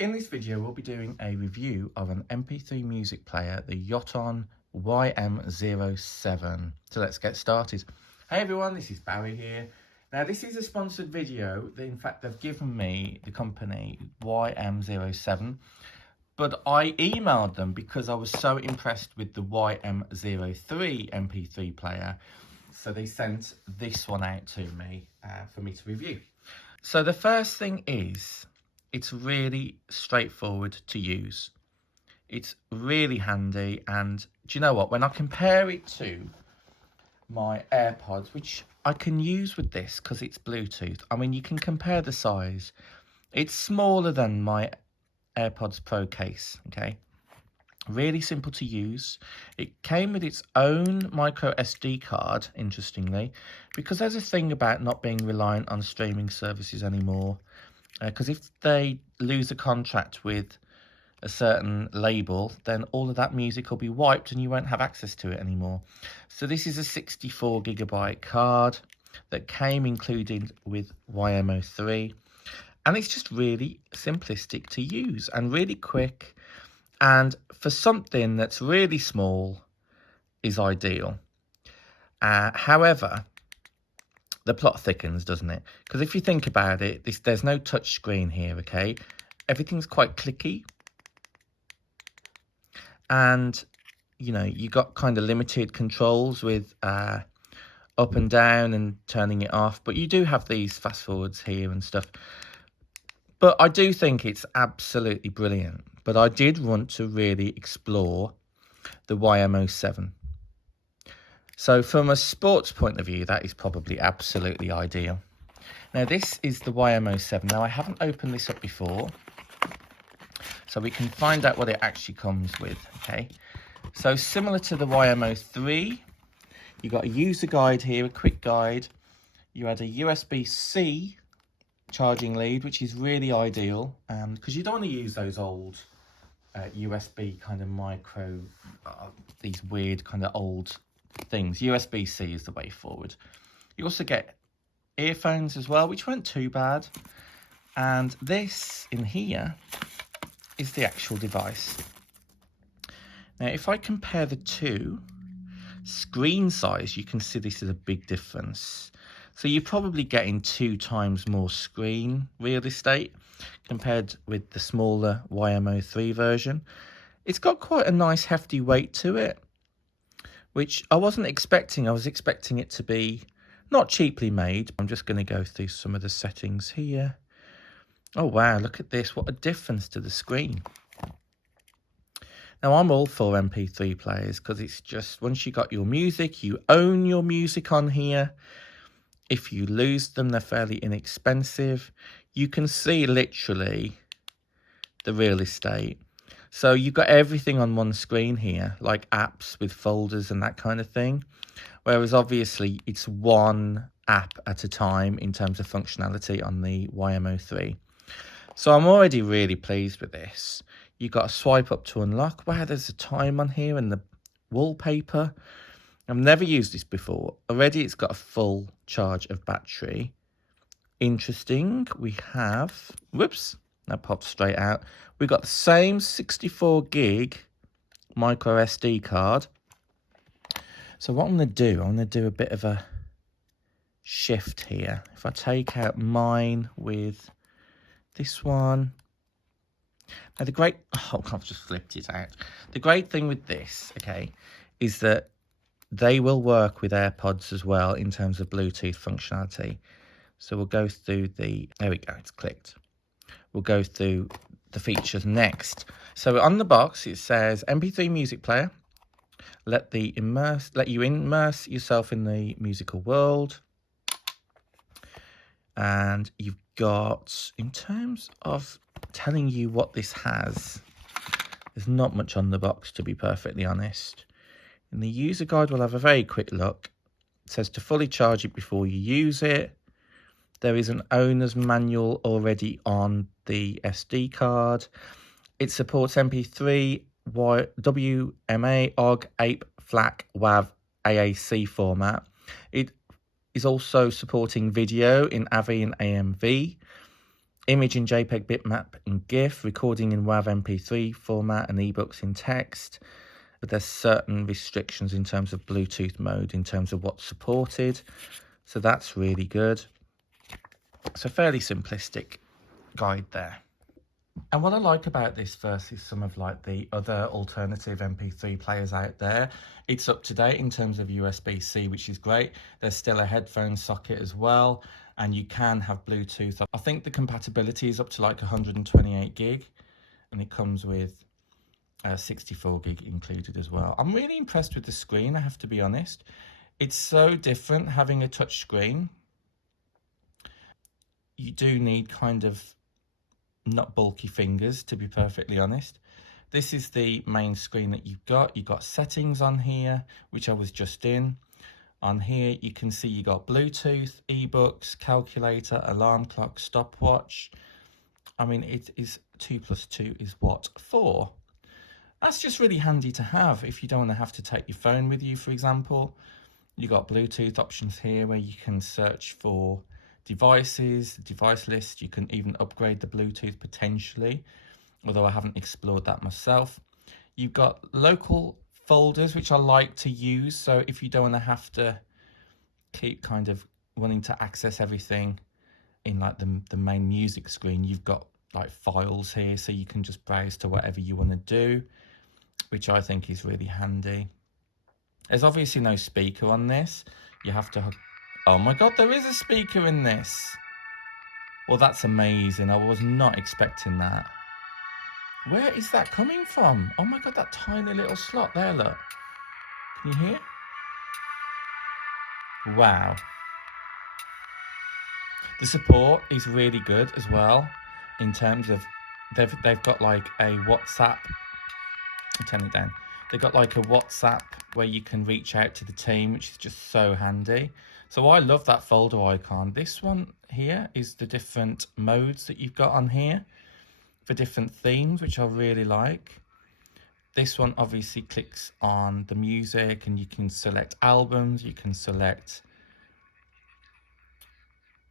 In this video, we'll be doing a review of an MP3 music player, the Yoton YM07. So let's get started. Hey everyone, this is Barry here. Now this is a sponsored video. In fact, they've given me, the company, YM07. But I emailed them because I was so impressed with the YM03 MP3 player. So they sent this one out to me for me to review. So the first thing is, it's really straightforward to use. It's really handy, and do you know what? When I compare it to my AirPods, which I can use with this because it's Bluetooth, I mean, you can compare the size. It's smaller than my AirPods Pro case, okay? Really simple to use. It came with its own micro SD card, interestingly, because there's a thing about not being reliant on streaming services anymore. Because if they lose a contract with a certain label, then all of that music will be wiped and you won't have access to it anymore. So this is a 64GB card that came included with YM03. And it's just really simplistic to use and really quick. And for something that's really small is ideal. However, the plot thickens, doesn't it? Because if you think about it, there's no touch screen here, okay? Everything's quite clicky. And, you know, you got kind of limited controls with up and down and turning it off. But you do have these fast forwards here and stuff. But I do think it's absolutely brilliant. But I did want to really explore the YM07. So from a sports point of view, that is probably absolutely ideal. Now this is the YM07. Now I haven't opened this up before, so we can find out what it actually comes with, okay? So similar to the YM03, you've got a user guide here, a quick guide. You had a USB-C charging lead, which is really ideal, because you don't want to use those old USB kind of micro, these weird kind of old things. USB-C is the way forward. You also get earphones as well, which weren't too bad. And this in here is the actual device. Now, if I compare the two, screen size, you can see this is a big difference. So you're probably getting 2 times more screen real estate compared with the smaller YM03 version. It's got quite a nice hefty weight to it, which I wasn't expecting. I was expecting it to be not cheaply made. I'm just going to go through some of the settings here. Oh, wow, look at this. What a difference to the screen. Now, I'm all for MP3 players because it's just, once you got your music, you own your music on here. If you lose them, they're fairly inexpensive. You can see literally the real estate. So you've got everything on one screen here, like apps with folders and that kind of thing. Whereas obviously it's one app at a time in terms of functionality on the YM03. So I'm already really pleased with this. You've got a swipe up to unlock. Wow, there's a time on here and the wallpaper. I've never used this before. Already it's got a full charge of battery. Interesting. We have, whoops, that popped straight out. We've got the same 64GB micro SD card. So what I'm going to do, I'm going to do a bit of a shift here. If I take out mine with this one. Now the great, oh, I've just flipped it out. The great thing with this, okay, is that they will work with AirPods as well in terms of Bluetooth functionality. So we'll go through the, there we go, it's clicked. We'll go through the features next. So on the box, it says MP3 music player. Let you immerse yourself in the musical world. And you've got, in terms of telling you what this has, there's not much on the box, to be perfectly honest. In the user guide, we'll have a very quick look. It says to fully charge it before you use it. There is an owner's manual already on the SD card. It supports MP3, WMA, OGG, APE, FLAC, WAV, AAC format. It is also supporting video in AVI and AMV. image in JPEG, bitmap in GIF, recording in WAV MP3 format, and ebooks in text. But there's certain restrictions in terms of Bluetooth mode, in terms of what's supported. So that's really good. So fairly simplistic guide there. And what I like about this versus some of like the other alternative MP3 players out there, it's up to date in terms of USB-C, which is great. There's still a headphone socket as well, and you can have Bluetooth. I think the compatibility is up to like 128 gig, and it comes with 64 gig included as well. I'm really impressed with the screen, I have to be honest. It's so different having a touch screen. You do need kind of not bulky fingers, to be perfectly honest. This is the main screen that you've got. You've got settings on here, which I was just in. On here, you can see you got Bluetooth, ebooks, calculator, alarm clock, stopwatch. I mean, it is 2 + 2 is what? 4. That's just really handy to have if you don't want to have to take your phone with you, for example. You got Bluetooth options here where you can search for devices, device list. You can even upgrade the Bluetooth potentially, although I haven't explored that myself. You've got local folders, which I like to use. So if you don't want to have to keep kind of wanting to access everything in like the main music screen, you've got like files here, so you can just browse to whatever you want to do, which I think is really handy. There's obviously no speaker on this. You have to... Oh my God, there is a speaker in this. Well, that's amazing. I was not expecting that. Where is that coming from? Oh my God, that tiny little slot there, look. Can you hear? Wow. The support is really good as well in terms of they've got like a WhatsApp. I'll turn it down. They've got like a WhatsApp where you can reach out to the team, which is just so handy. So I love that folder icon. This one here is the different modes that you've got on here for different themes, which I really like. This one obviously clicks on the music and you can select albums, you can select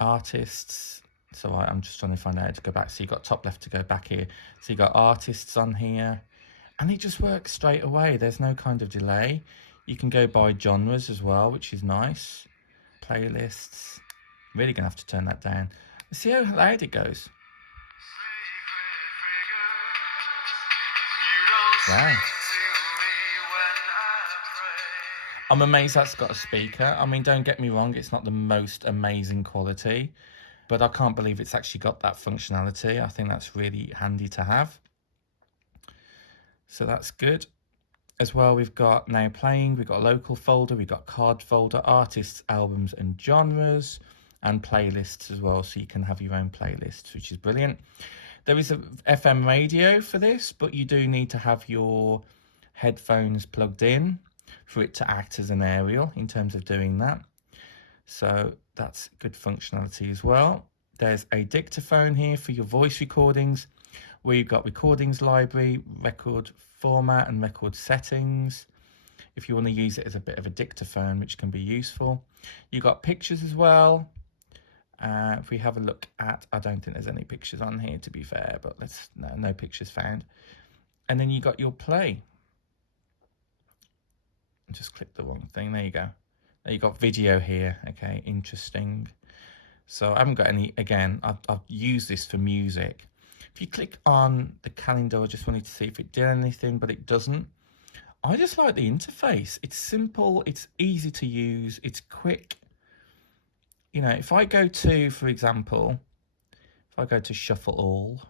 artists. So I'm just trying to find out how to go back. So you've got top left to go back here. So you've got artists on here. And it just works straight away. There's no kind of delay. You can go by genres as well, which is nice. Playlists. Really gonna have to turn that down. Let's see how loud it goes. Wow. I'm amazed that's got a speaker. I mean, don't get me wrong, it's not the most amazing quality, but I can't believe it's actually got that functionality. I think that's really handy to have. So that's good. As well, we've got now playing, we've got a local folder, we've got card folder, artists, albums and genres, and playlists as well. So you can have your own playlists, which is brilliant. There is a FM radio for this, but you do need to have your headphones plugged in for it to act as an aerial in terms of doing that. So that's good functionality as well. There's a dictaphone here for your voice recordings. We've got recordings library, record format and record settings. If you want to use it as a bit of a dictaphone, which can be useful. You've got pictures as well. If we have a look at, I don't think there's any pictures on here to be fair, but no pictures found. And then you got your play. Just click the wrong thing, there you go. You got video here, okay, interesting. So I haven't got any, again, I've used this for music. If you click on the calendar, I just wanted to see if it did anything, but it doesn't. I just like the interface. It's simple, it's easy to use, it's quick. You know, if I go to, for example, if I go to shuffle all,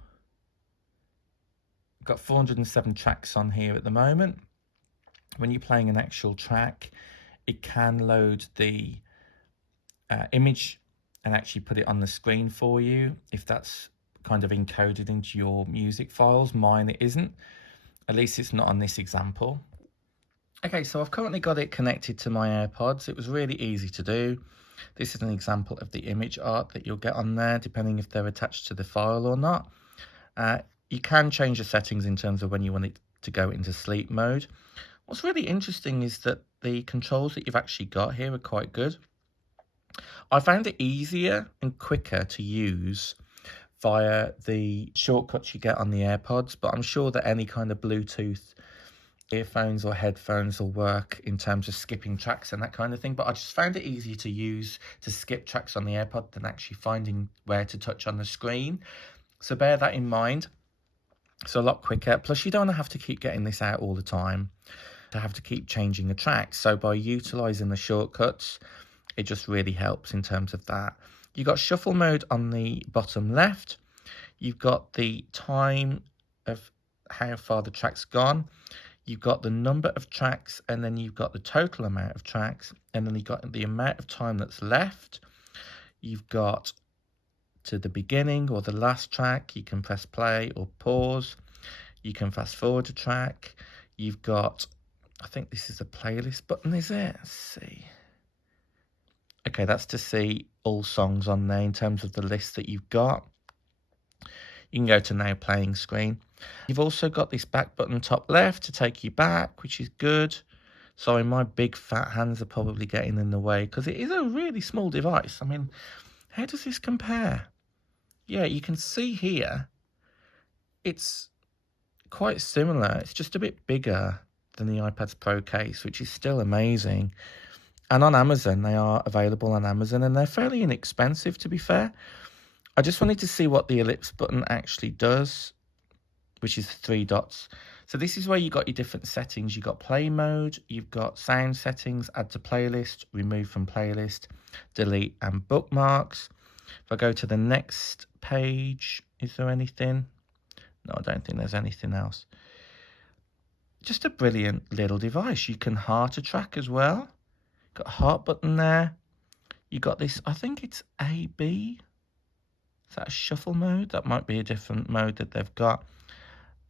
I've got 407 tracks on here at the moment. When you're playing an actual track, it can load the image and actually put it on the screen for you if that's kind of encoded into your music files. Mine it isn't, at least it's not on this example. Okay, so I've currently got it connected to my AirPods. It was really easy to do. This is an example of the image art that you'll get on there, depending if they're attached to the file or not. You can change the settings in terms of when you want it to go into sleep mode. What's really interesting is that the controls that you've actually got here are quite good. I found it easier and quicker to use via the shortcuts you get on the AirPods, but I'm sure that any kind of Bluetooth earphones or headphones will work in terms of skipping tracks and that kind of thing. But I just found it easier to use to skip tracks on the AirPod than actually finding where to touch on the screen. So bear that in mind. It's a lot quicker. Plus, you don't have to keep getting this out all the time to have to keep changing the tracks. So by utilizing the shortcuts, it just really helps in terms of that. You've got shuffle mode on the bottom left. You've got the time of how far the track's gone. You've got the number of tracks, and then you've got the total amount of tracks, and then you've got the amount of time that's left. You've got to the beginning or the last track. You can press play or pause. You can fast forward a track. You've got, I think this is a playlist button, is it? Let's see. Okay, that's to see all songs on there in terms of the list that you've got. You can go to now playing screen. You've also got this back button top left to take you back, which is good. Sorry, my big fat hands are probably getting in the way because it is a really small device. I mean, how does this compare? Yeah, you can see here, it's quite similar. It's just a bit bigger than the iPad's Pro case, which is still amazing. And on Amazon, they are available on Amazon, and they're fairly inexpensive, to be fair. I just wanted to see what the ellipse button actually does, which is 3 dots. So this is where you got your different settings. You've got play mode, you've got sound settings, add to playlist, remove from playlist, delete, and bookmarks. If I go to the next page, is there anything? No, I don't think there's anything else. Just a brilliant little device. You can heart a track as well. Got a heart button there. You got this, I think it's A-B. Is that a shuffle mode? That might be a different mode that they've got.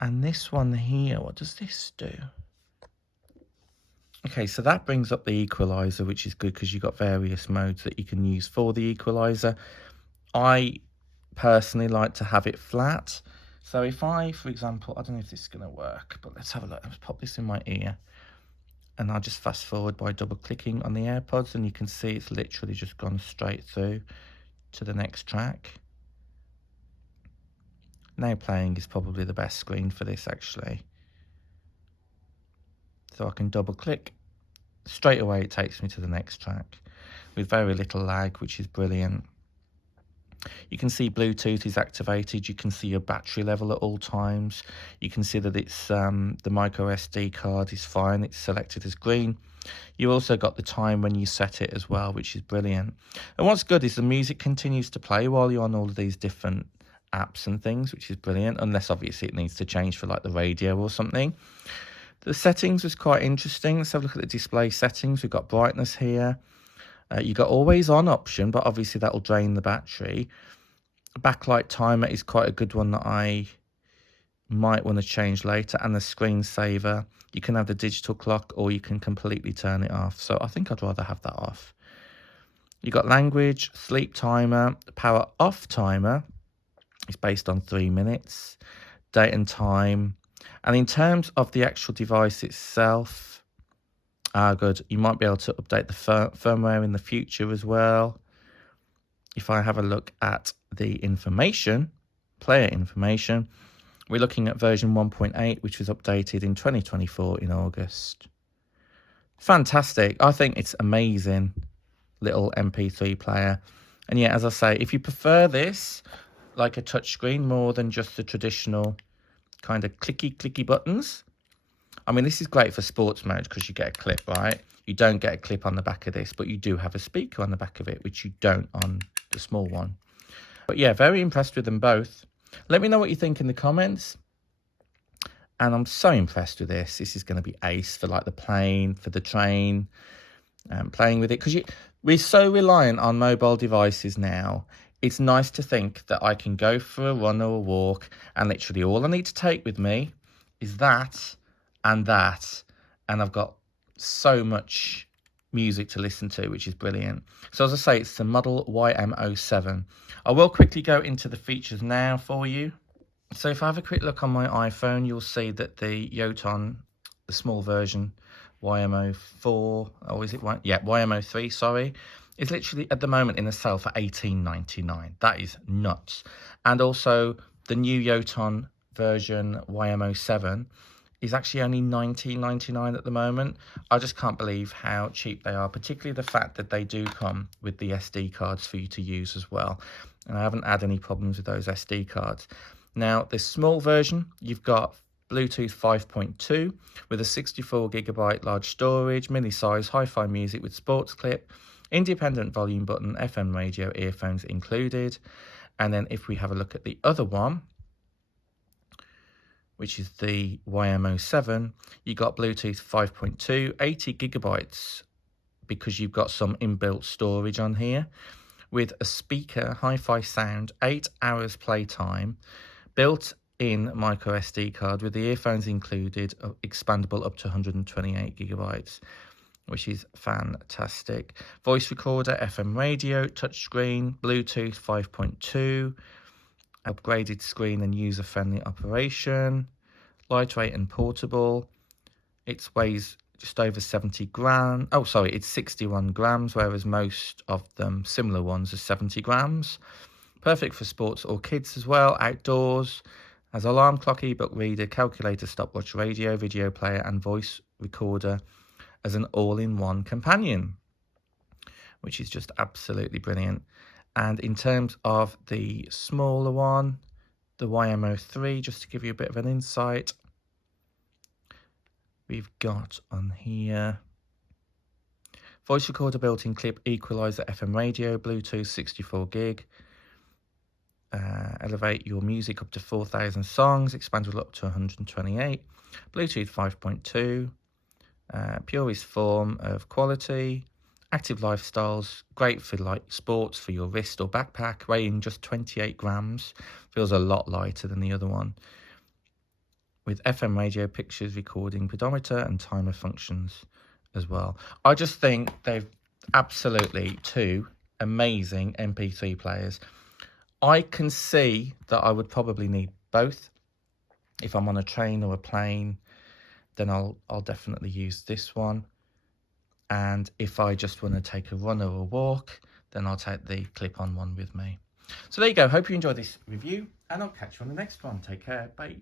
And this one here, what does this do? Okay, so that brings up the equalizer, which is good because you've got various modes that you can use for the equalizer. I personally like to have it flat. So if I, for example, I don't know if this is going to work, but let's have a look. Let's pop this in my ear. And I'll just fast forward by double clicking on the AirPods, and you can see it's literally just gone straight through to the next track. Now playing is probably the best screen for this, actually. So I can double click. Straight away it takes me to the next track with very little lag, which is brilliant. You can see Bluetooth is activated. You can see your battery level at all times. You can see that it's the micro SD card is fine. It's selected as green. You also got the time when you set it as well, which is brilliant. And what's good is the music continues to play while you're on all of these different apps and things, which is brilliant, unless obviously it needs to change for like the radio or something. The settings was quite interesting. Let's have a look at the display settings. We've got brightness here. You got always on option, but obviously that will drain the battery. Backlight timer is quite a good one that I might want to change later. And the screensaver, you can have the digital clock or you can completely turn it off. So I think I'd rather have that off. You got language, sleep timer, power off timer. It's based on 3 minutes, date and time. And in terms of the actual device itself, good. You might be able to update the firmware in the future as well. If I have a look at the information, player information, we're looking at version 1.8, which was updated in 2024 in August. Fantastic. I think it's amazing little MP3 player. And yeah, as I say, if you prefer this, like a touchscreen more than just the traditional kind of clicky buttons. I mean, this is great for sports mode because you get a clip, right? You don't get a clip on the back of this, but you do have a speaker on the back of it, which you don't on the small one. But yeah, very impressed with them both. Let me know what you think in the comments. And I'm so impressed with this. This is going to be ace for like the plane, for the train, playing with it. Because we're so reliant on mobile devices now. It's nice to think that I can go for a run or a walk and literally all I need to take with me is that and that. And I've got so much music to listen to, which is brilliant. So as I say, it's the model YM07. I will quickly go into the features now for you. So if I have a quick look on my iPhone, you'll see that the Yoton, the small version, YM04, or is it one? Yeah, YM03, sorry. is literally at the moment in a sale for $18.99. That is nuts. And also the new Yoton version YM07 is actually only $19.99 at the moment. I just can't believe how cheap they are, particularly the fact that they do come with the SD cards for you to use as well. And I haven't had any problems with those SD cards. Now, this small version, you've got Bluetooth 5.2 with a 64GB large storage, mini size, hi-fi music with sports clip, independent volume button, FM radio, earphones included. And then if we have a look at the other one, which is the YM07, you got Bluetooth 5.2, 80GB because you've got some inbuilt storage on here, with a speaker, hi-fi sound, 8 hours playtime, built-in micro SD card with the earphones included, expandable up to 128GB, which is fantastic. Voice recorder, FM radio, touchscreen, Bluetooth 5.2, upgraded screen and user-friendly operation, lightweight and portable. It weighs just over 70 grams. Oh, sorry, it's 61 grams, whereas most of them, similar ones, are 70 grams. Perfect for sports or kids as well, outdoors. Has alarm clock, ebook reader, calculator, stopwatch, radio, video player, and voice recorder as an all-in-one companion, which is just absolutely brilliant. And in terms of the smaller one, the YM03, just to give you a bit of an insight, we've got on here voice recorder, built-in clip, equalizer, FM radio, Bluetooth 64GB, elevate your music up to 4,000 songs, expandable up to 128, Bluetooth 5.2, purest form of quality, active lifestyles, great for like sports, for your wrist or backpack, weighing just 28 grams, feels a lot lighter than the other one, with FM radio, pictures, recording, pedometer and timer functions as well. I just think they've absolutely two amazing MP3 players. I can see that I would probably need both. If I'm on a train or a plane, then I'll definitely use this one. And if I just want to take a run or a walk, then I'll take the clip-on one with me. So there you go. Hope you enjoyed this review, and I'll catch you on the next one. Take care. Bye.